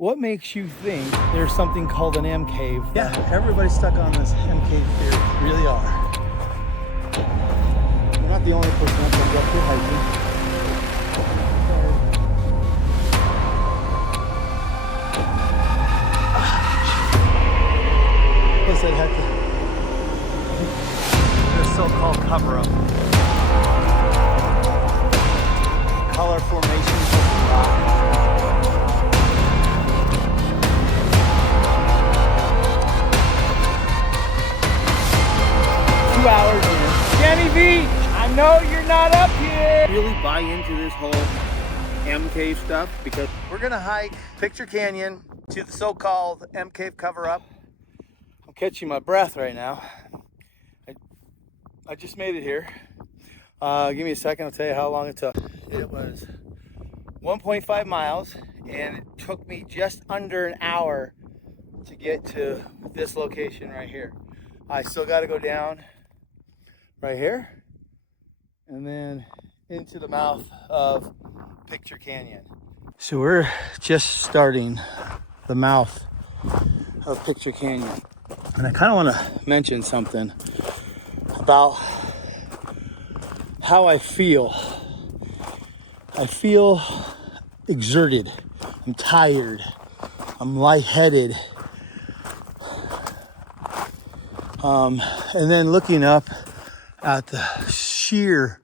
What makes you think there's something called an M cave? Yeah, everybody's stuck on this M cave theory. Really are. You're not the only person that's going to get through hiking. Plus, I'd have to. There's so-called cover-up. Color formations of the rock. 2 hours in. Danny Veach, I know you're not up here. Really buy into this whole M cave stuff because We're gonna hike Picture Canyon to the so-called M cave cover-up. I'm catching my breath right now. I just made it here. Give me a second, I'll tell you how long it took. It was 1.5 miles and it took me just under an hour to get to this location right here. I still got to go down right here and then into the mouth of Picture Canyon. So we're just starting the mouth of Picture Canyon. And I kind of want to mention something about how I feel. I feel exerted. I'm tired. I'm lightheaded. And then looking up at the sheer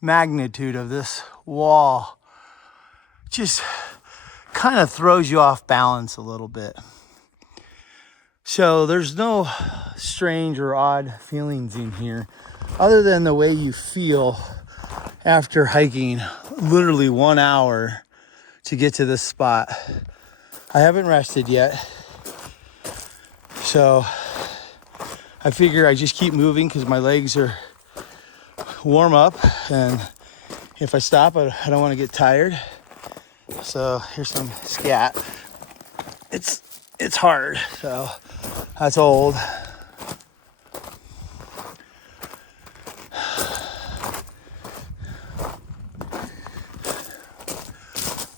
magnitude of this wall just kind of throws you off balance a little bit. So there's no strange or odd feelings in here other than the way you feel after hiking literally 1 hour to get to this spot. I haven't rested yet, so I figure I just keep moving because my legs are warm up, and if I stop, I don't want to get tired. So here's some scat. It's hard, so that's old.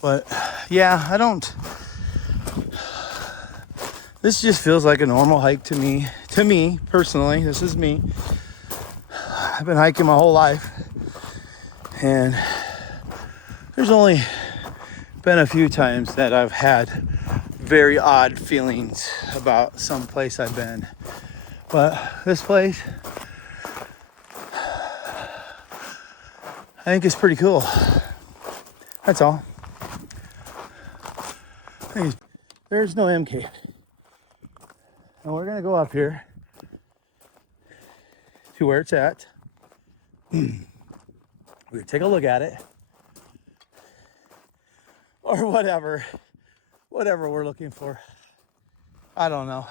But yeah, this just feels like a normal hike to me. To me, personally, this is me. I've been hiking my whole life. And there's only been a few times that I've had very odd feelings about some place I've been. But this place, I think it's pretty cool. That's all. There's no M cave. And we're gonna go up here to where it's at. We're gonna take a look at it. Or whatever we're looking for. I don't know.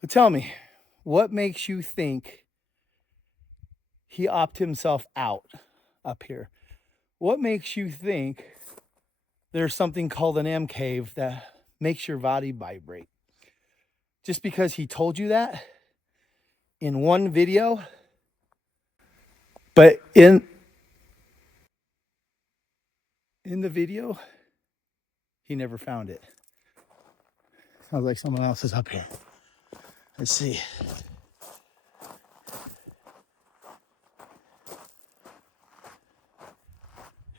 But tell me, what makes you think he opted himself out up here? What makes you think there's something called an M cave that makes your body vibrate? Just because he told you that in one video, but in the video, he never found it. Sounds like someone else is up here. Let's see.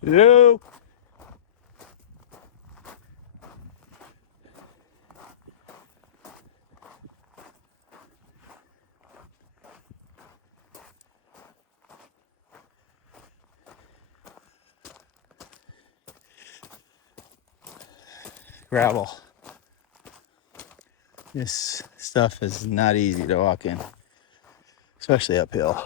Hello? Gravel. This stuff is not easy to walk in, especially uphill.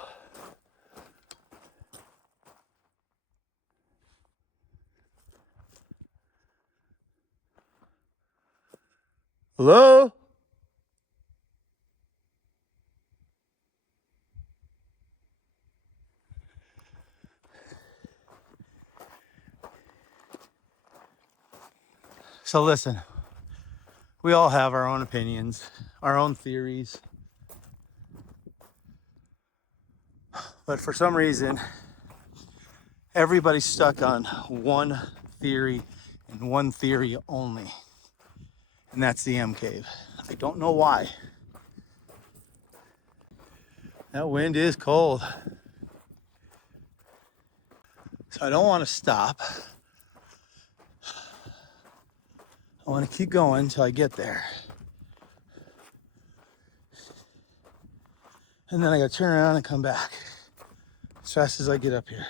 Hello? So listen, we all have our own opinions, our own theories. But for some reason, everybody's stuck on one theory and one theory only. And that's the M cave. I don't know why. That wind is cold. So I don't want to stop. I want to keep going until I get there. And then I got to turn around and come back as fast as I get up here.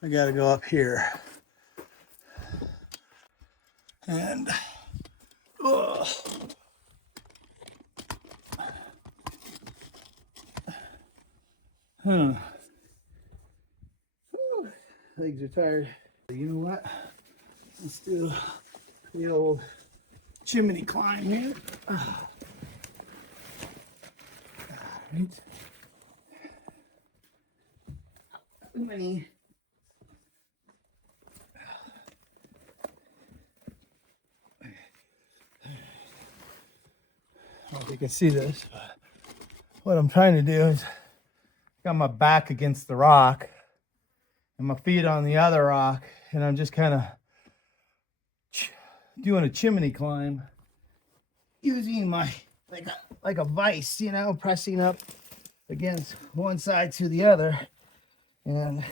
I got to go up here. And legs are tired. You know what? Let's do the old chimney climb here. All right. Many. I don't know if you can see this, but what I'm trying to do is got my back against the rock and my feet on the other rock, and I'm just kind of doing a chimney climb using my like a vice, you know, pressing up against one side to the other, and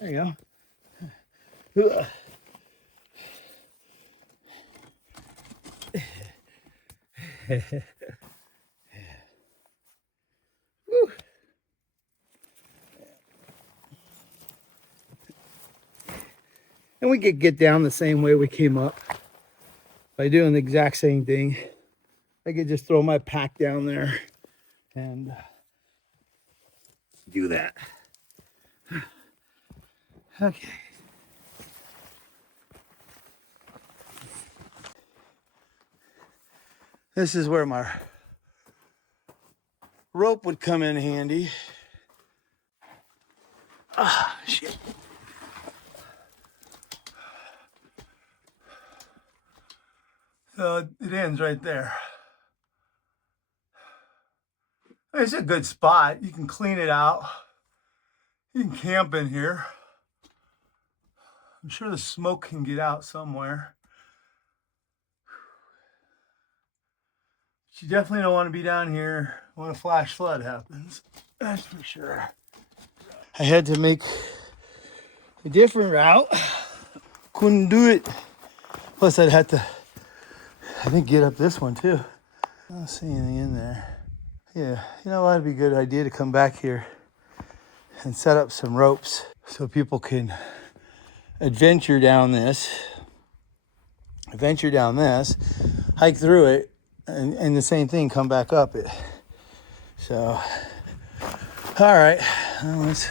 there you go. And we could get down the same way we came up by doing the exact same thing. I could just throw my pack down there and do that. Okay. This is where my rope would come in handy. Ah, shit. So it ends right there. It's a good spot. You can clean it out. You can camp in here. I'm sure the smoke can get out somewhere. But you definitely don't want to be down here when a flash flood happens. That's for sure. I had to make a different route. Couldn't do it. Plus I'd have to, I think, get up this one too. I don't see anything in there. Yeah, you know what? It'd be a good idea to come back here and set up some ropes so people can adventure down this, hike through it, and the same thing, come back up it. So, all right, well, let's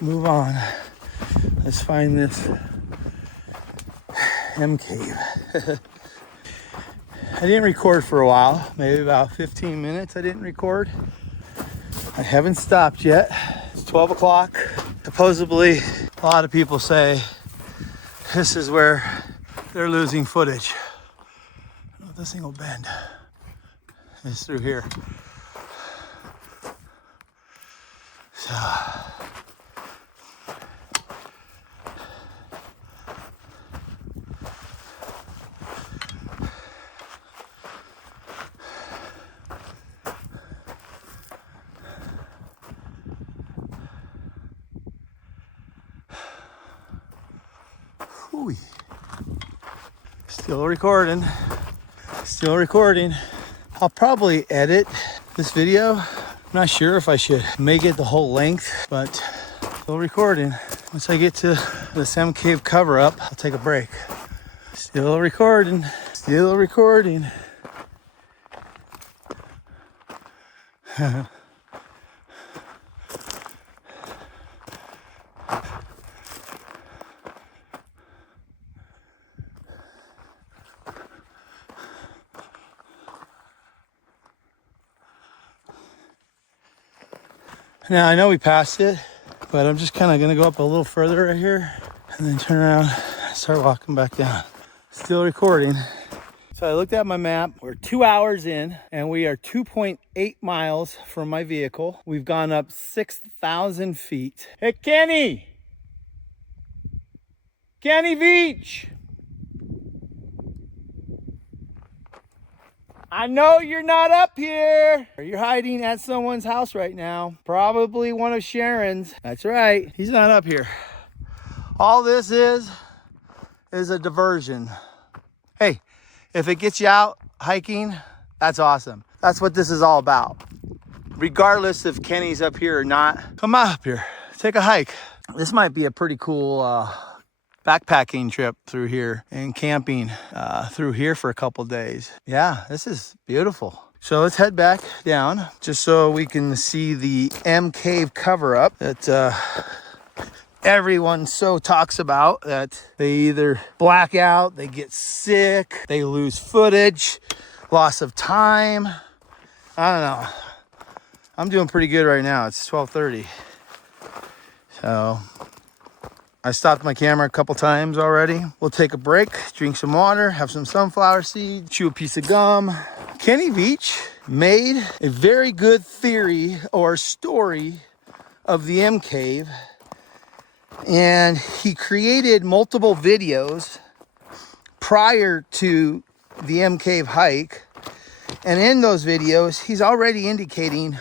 move on. Let's find this M cave. I didn't record for a while, maybe about 15 minutes I didn't record. I haven't stopped yet. It's 12 o'clock. Supposedly, a lot of people say this is where they're losing footage. I don't know if this thing will bend. It's through here. So, whoo-wee. Still recording. Still recording. I'll probably edit this video. I'm not sure if I should make it the whole length, but still recording. Once I get to this M cave cover up, I'll take a break. Still recording. Still recording. Now I know we passed it, but I'm just kind of gonna go up a little further right here and then turn around and start walking back down. Still recording. So I looked at my map. We're 2 hours in and we are 2.8 miles from my vehicle. We've gone up 6,000 feet. Hey, Kenny! Kenny Veach! I know you're not up here. You're hiding at someone's house right now. Probably one of Sharon's. That's right. He's not up here. All this is a diversion. Hey, if it gets you out hiking, that's awesome. That's what this is all about. Regardless if Kenny's up here or not, come out up here. Take a hike. This might be a pretty cool backpacking trip through here and camping through here for a couple days. Yeah, this is beautiful. So let's head back down just so we can see the M Cave cover up that everyone so talks about, that they either black out, they get sick, they lose footage, loss of time. I don't know. I'm doing pretty good right now. It's 12:30. So I stopped my camera a couple times already. We'll take a break, drink some water, have some sunflower seeds, chew a piece of gum. Kenny Veach made a very good theory or story of the M Cave, and he created multiple videos prior to the M Cave hike. And in those videos, he's already indicating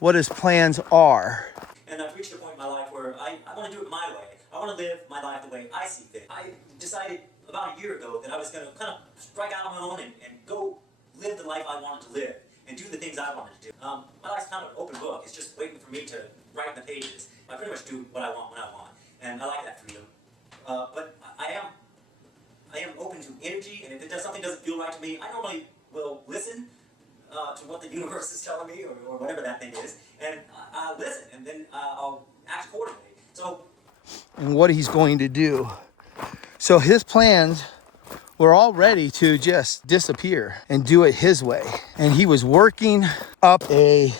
what his plans are. And I've reached a point in my life where I want to do it my way. I want to live my life the way I see fit. I decided about a year ago that I was going to kind of strike out on my own and go live the life I wanted to live and do the things I wanted to do. My life's kind of an open book. It's just waiting for me to write the pages. I pretty much do what I want when I want, and I like that freedom. But I am open to energy, and if something doesn't feel right to me, I normally will listen to what the universe is telling me, or whatever that thing is, and I'll listen, and then I'll act accordingly. So, and what he's going to do. So his plans were all ready to just disappear and do it his way. And he was working up a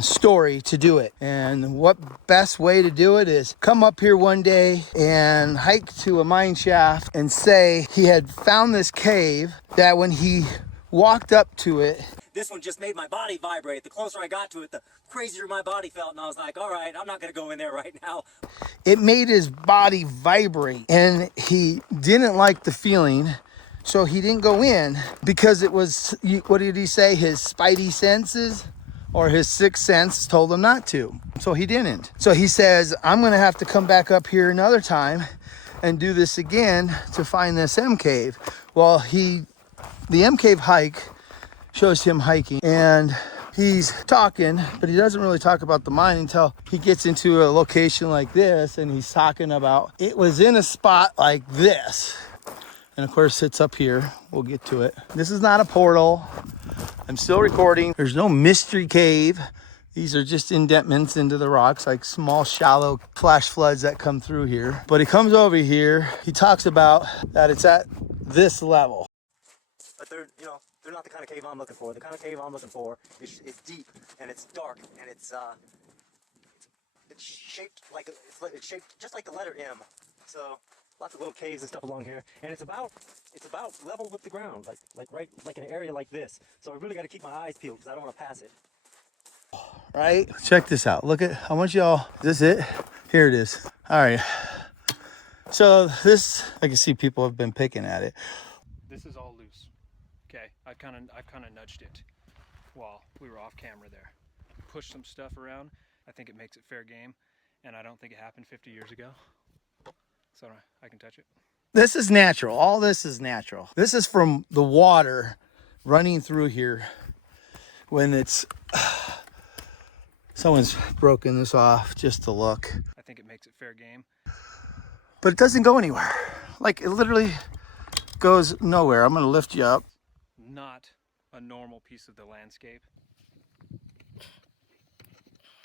story to do it. And what best way to do it is come up here one day and hike to a mine shaft and say he had found this cave, that when he walked up to it, this one just made my body vibrate. The closer I got to it, the crazier my body felt, and I was like, all right, I'm not going to go in there right now. It made his body vibrate, and he didn't like the feeling, so he didn't go in, because it was, what did he say, his spidey senses or his sixth sense told him not to, so he didn't. So he says, I'm going to have to come back up here another time and do this again to find this M Cave. Well, the M Cave hike shows him hiking, and he's talking, but he doesn't really talk about the mine until he gets into a location like this, and he's talking about it was in a spot like this. And of course it's up here. We'll get to it. This is not a portal. I'm still recording. There's no mystery cave. These are just indentments into the rocks, like small shallow flash floods that come through here. But he comes over here, he talks about that it's at this level. But they're not the kind of cave I'm looking for. The kind of cave I'm looking for is deep, and it's dark, and it's shaped it's shaped just like the letter M. So lots of little caves and stuff along here, and it's about level with the ground, like an area like this. So I really got to keep my eyes peeled because I don't want to pass it. Right? Check this out. Look at, I want y'all, is this it? Here it is. All right. So this, I can see people have been picking at it. This is all loose. Okay, I kind of nudged it while we were off camera there. Pushed some stuff around. I think it makes it fair game, and I don't think it happened 50 years ago. So I can touch it. This is natural. All this is natural. This is from the water running through here when it's... Someone's broken this off just to look. I think it makes it fair game. But it doesn't go anywhere. Like, it literally goes nowhere. I'm going to lift you up. Not a normal piece of the landscape.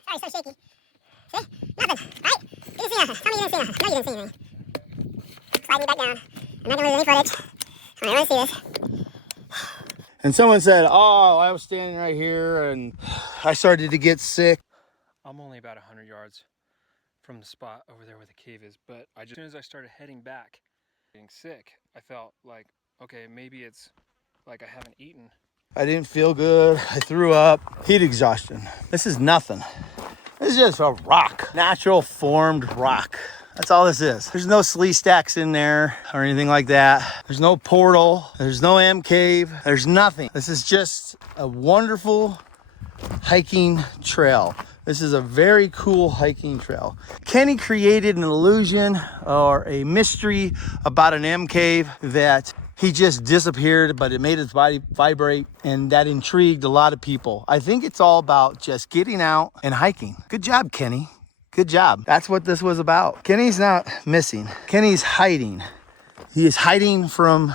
Sorry, so shaky. See? Nothing, right? You didn't see nothing. Tell me you didn't see nothing. No, you didn't see anything. Slide me back down. I'm not going to lose any footage. All right, let's see this. And someone said, oh, I was standing right here and I started to get sick. I'm only about 100 yards from the spot over there where the cave is, but as soon as I started heading back, getting sick, I felt like, okay, maybe it's like I haven't eaten. I didn't feel good. I threw up. Heat exhaustion. This is nothing. This is just a rock. Natural formed rock. That's all this is. There's no slee stacks in there or anything like that. There's no portal. There's no M cave. There's nothing. This is just a wonderful hiking trail. This is a very cool hiking trail. Kenny created an illusion or a mystery about an M cave that he just disappeared, but it made his body vibrate, and that intrigued a lot of people. I think it's all about just getting out and hiking. Good job, Kenny. Good job. That's what this was about. Kenny's not missing. Kenny's hiding. He is hiding from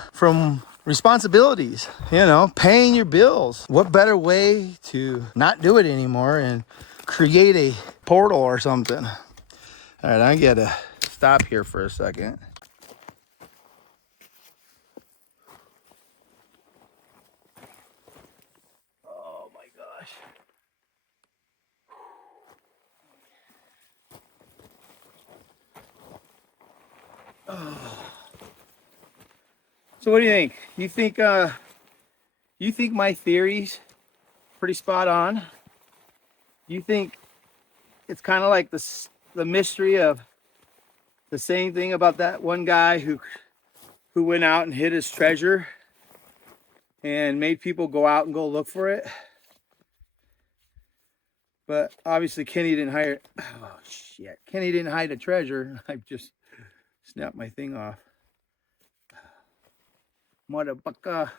responsibilities, you know, paying your bills. What better way to not do it anymore and create a portal or something? All right, I gotta stop here for a second. Oh my gosh. Oh. So what do you think? You think my theory's pretty spot on? You think it's kind of like the mystery of the same thing about that one guy who went out and hid his treasure and made people go out and go look for it? But obviously Kenny didn't hide. Oh shit! Kenny didn't hide a treasure. I just snapped my thing off. Motherfucker.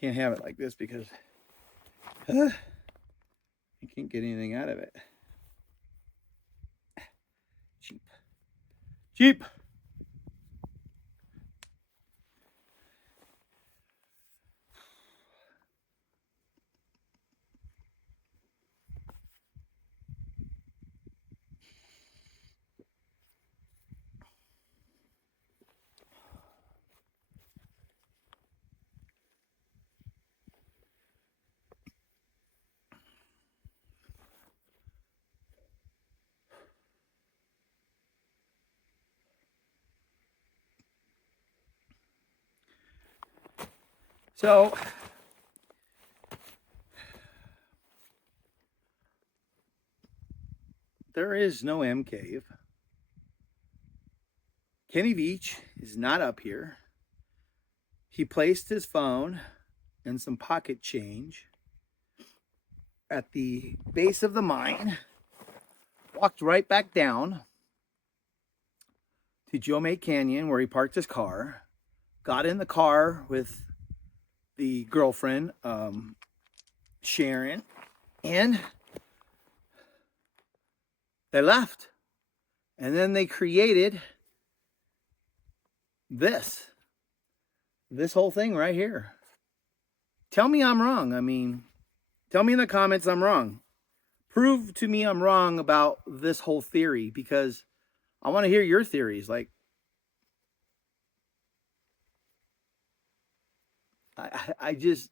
Can't have it like this because I can't get anything out of it. Cheap. Cheap. So there is no M cave. Kenny Veach is not up here. He placed his phone and some pocket change at the base of the mine, walked right back down to Jomate Canyon where he parked his car, got in the car with the girlfriend, Sharon, and they left. And then they created this whole thing right here. Tell me I'm wrong. I mean, tell me in the comments I'm wrong. Prove to me I'm wrong about this whole theory, because I want to hear your theories. Like, I just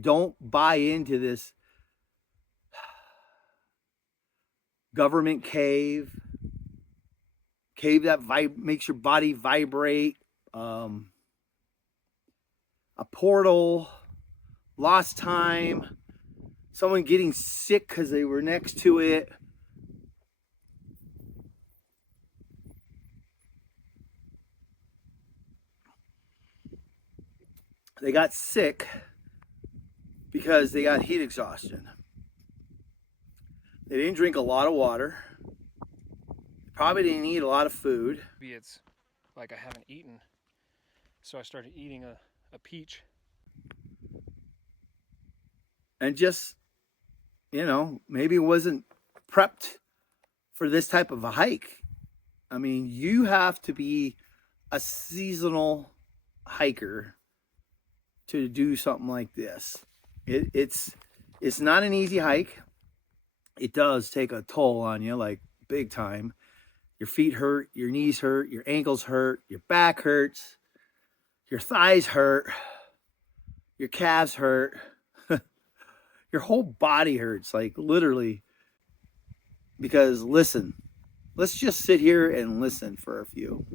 don't buy into this government cave that makes your body vibrate, a portal, lost time, someone getting sick because they were next to it. They got sick because they got heat exhaustion. They didn't drink a lot of water. Probably didn't eat a lot of food. Maybe it's like I haven't eaten, so I started eating a peach. And just, you know, maybe wasn't prepped for this type of a hike. I mean, you have to be a seasonal hiker to do something like this. It's not an easy hike. It does take a toll on you, like big time. Your feet hurt, your knees hurt, your ankles hurt, your back hurts, your thighs hurt. your calves hurt, your whole body hurts, like literally. Because listen, let's just sit here and listen for a few.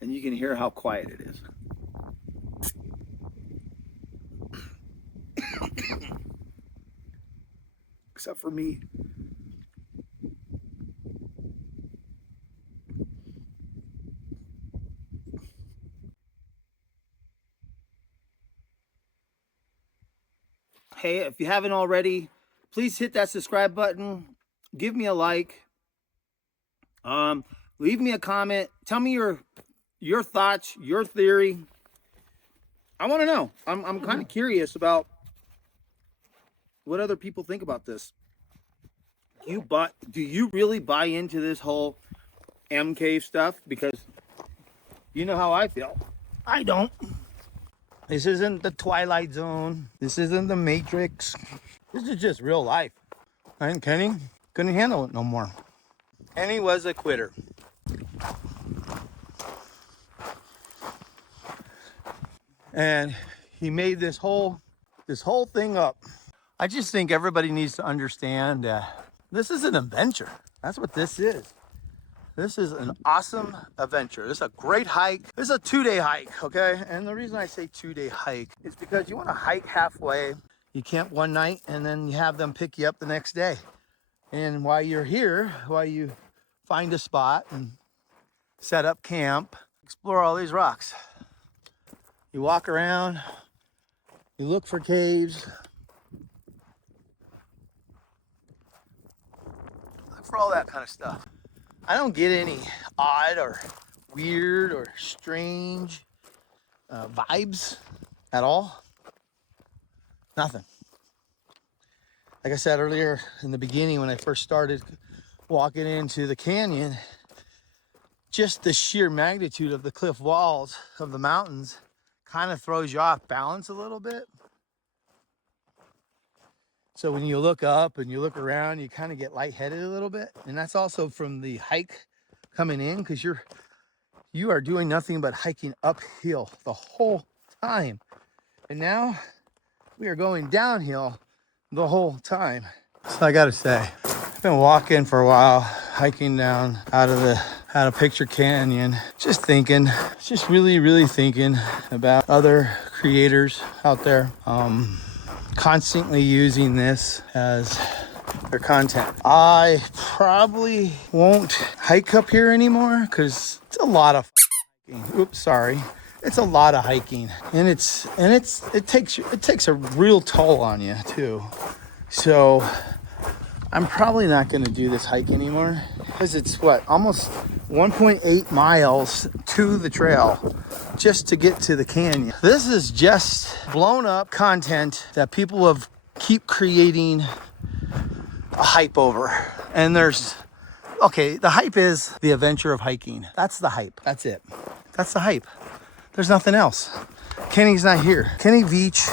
And you can hear how quiet it is. Except for me. Hey, if you haven't already, please hit that subscribe button. Give me a like. Leave me a comment. Tell me your thoughts, your theory. I want to know. I'm kind of curious about what other people think about this. Do you really buy into this whole M cave stuff? Because you know how I feel. I don't. This isn't the Twilight Zone. This isn't the Matrix. This is just real life. And Kenny couldn't handle it no more. Kenny was a quitter. And he made this whole thing up. I just think everybody needs to understand that this is an adventure. That's what this is. This is an awesome adventure. This is a great hike. This is a 2-day hike, okay? And the reason I say 2-day hike is because you want to hike halfway. You camp one night and then you have them pick you up the next day. And while you're here, while you find a spot and set up camp, explore all these rocks. You walk around, you look for caves, look for all that kind of stuff. I don't get any odd or weird or strange vibes at all. Nothing. Like I said earlier in the beginning when I first started walking into the canyon, just the sheer magnitude of the cliff walls of the mountains kind of throws you off balance a little bit. So when you look up and you look around, you kind of get lightheaded a little bit. And that's also from the hike coming in, because you are doing nothing but hiking uphill the whole time. And now we are going downhill the whole time. So I gotta say, I've been walking for a while, hiking down out of Picture Canyon, just really thinking about other creators out there. Constantly using this as their content. I probably won't hike up here anymore because it's a lot of hiking. Oops, sorry. It's a lot of hiking, and it takes a real toll on you too. So I'm probably not going to do this hike anymore because it's almost 1.8 miles to the trail just to get to the canyon. This is just blown up content that people have keep creating a hype over. And the hype is the adventure of hiking. That's the hype. That's it. That's the hype. There's nothing else. Kenny's not here. Kenny Veach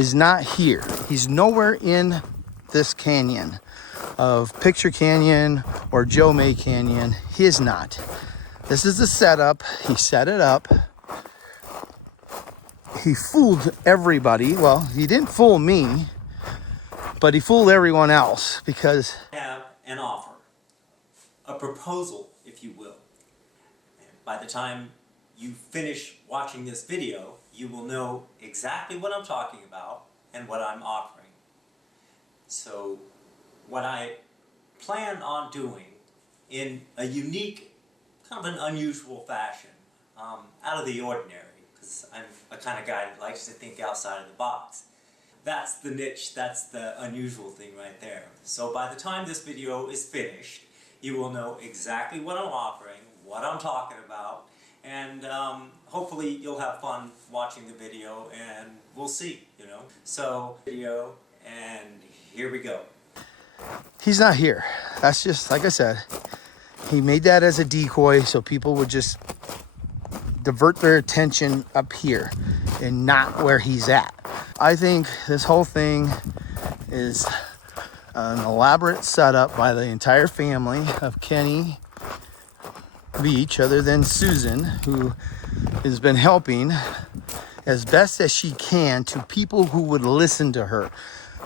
is not here. He's nowhere in this canyon of Picture Canyon or Joe May Canyon. He is not. This is the setup. He set it up. He fooled everybody. Well, he didn't fool me, but he fooled everyone else because I have an offer, a proposal, if you will. And by the time you finish watching this video, you will know exactly what I'm talking about and what I'm offering. So what I plan on doing in a unique, kind of an unusual fashion, out of the ordinary, because I'm a kind of guy that likes to think outside of the box. That's the niche, that's the unusual thing right there. So by the time this video is finished, you will know exactly what I'm offering, what I'm talking about, and hopefully you'll have fun watching the video, and we'll see, you know. So, video, and here we go. he's not here. That's just, like I said, he made that as a decoy so people would just divert their attention up here and not where he's at. I think this whole thing is an elaborate setup by the entire family of Kenny Veach, other than Susan, who has been helping as best as she can to people who would listen to her,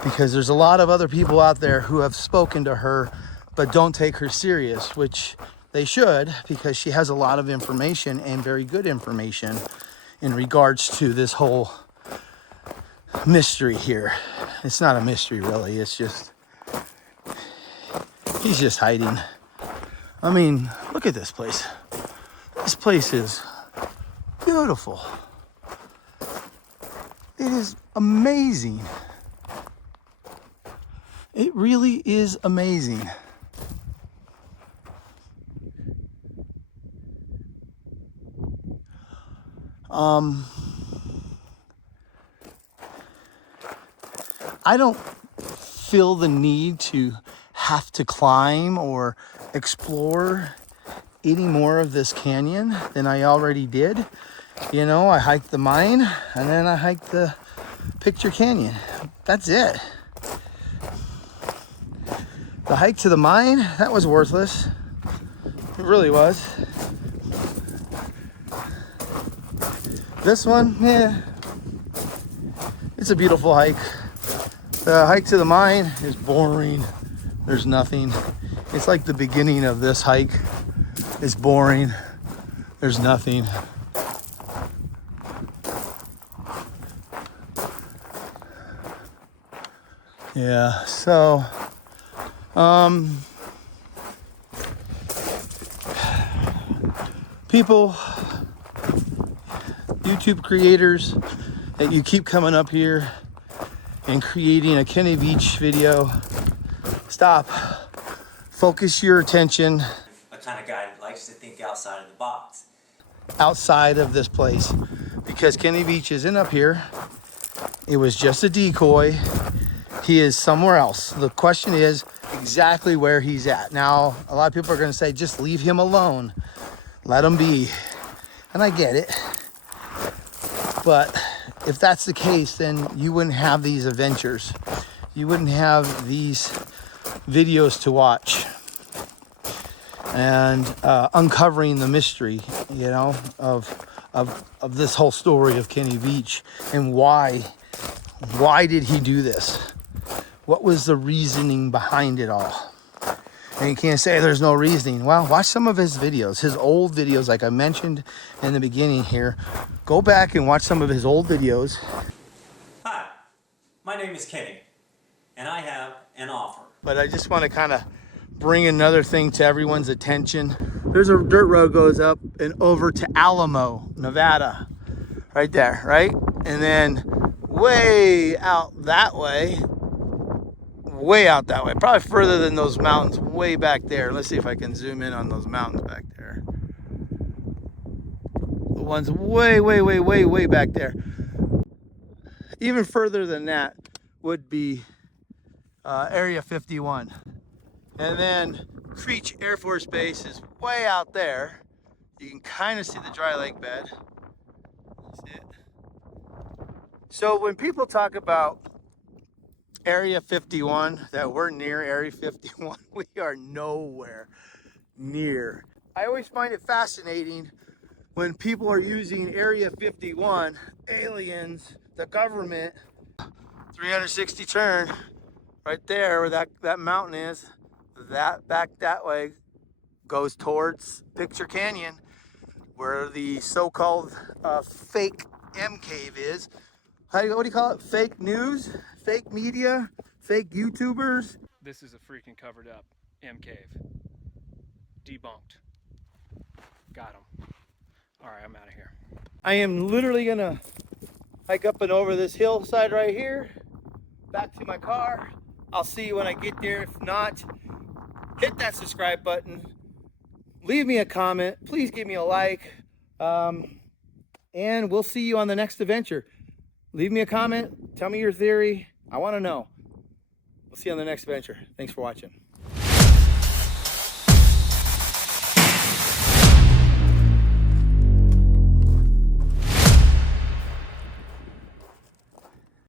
because there's a lot of other people out there who have spoken to her but don't take her serious, which they should, because she has a lot of information, and very good information, in regards to this whole mystery here. It's not a mystery, really. It's just, he's just hiding. I mean, look at this place. This place is beautiful. It is amazing. It really is amazing. I don't feel the need to have to climb or explore any more of this canyon than I already did. You know, I hiked the mine and then I hiked the Picture Canyon. That's it. The hike to the mine, that was worthless. It really was. This one, yeah, it's a beautiful hike. The hike to the mine is boring. There's nothing. It's like the beginning of this hike. It's boring. There's nothing. Yeah, so people, YouTube creators, that you keep coming up here and creating a Kenny Veach video, stop. Focus your attention A kind of guy that likes to think outside of the box. outside of this place, because Kenny Veach isn't up here. It was just a decoy. He is somewhere else. The question is exactly where he's at. Now, a lot of people are going to say, just leave him alone. Let him be. And I get it. But if that's the case, then you wouldn't have these adventures. You wouldn't have these videos to watch. And uncovering the mystery, you know, of this whole story of Kenny Veach, and why did he do this? What was the reasoning behind it all? And you can't say there's no reasoning. Well, watch some of his videos, his old videos, like I mentioned in the beginning here. Go back and watch some of his old videos. Hi, my name is Kenny, and I have an offer. But I just want to kind of bring another thing to everyone's attention. There's a dirt road goes up and over to Alamo, Nevada. Right there, right? And then way out that way, probably further than those mountains, way back there. Let's see if I can zoom in on those mountains back there. The ones way back there. Even further than that would be Area 51. And then Creech Air Force Base is way out there. You can kind of see the dry lake bed. See it? So when people talk about Area 51, that we're near Area 51, we are nowhere near. I always find it fascinating when people are using Area 51, aliens, the government, 360 turn, right there where that mountain is, that back that way goes towards Picture Canyon, where the so-called fake M cave is. What do you call it? Fake news? Fake media? Fake YouTubers? This is a freaking covered up M cave. Debunked. Got him. All right, I'm out of here. I am literally gonna hike up and over this hillside right here, back to my car. I'll see you when I get there. If not, hit that subscribe button. Leave me a comment. Please give me a like. And we'll see you on the next adventure. Leave me a comment. Tell me your theory. I want to know. We'll see you on the next adventure. Thanks for watching.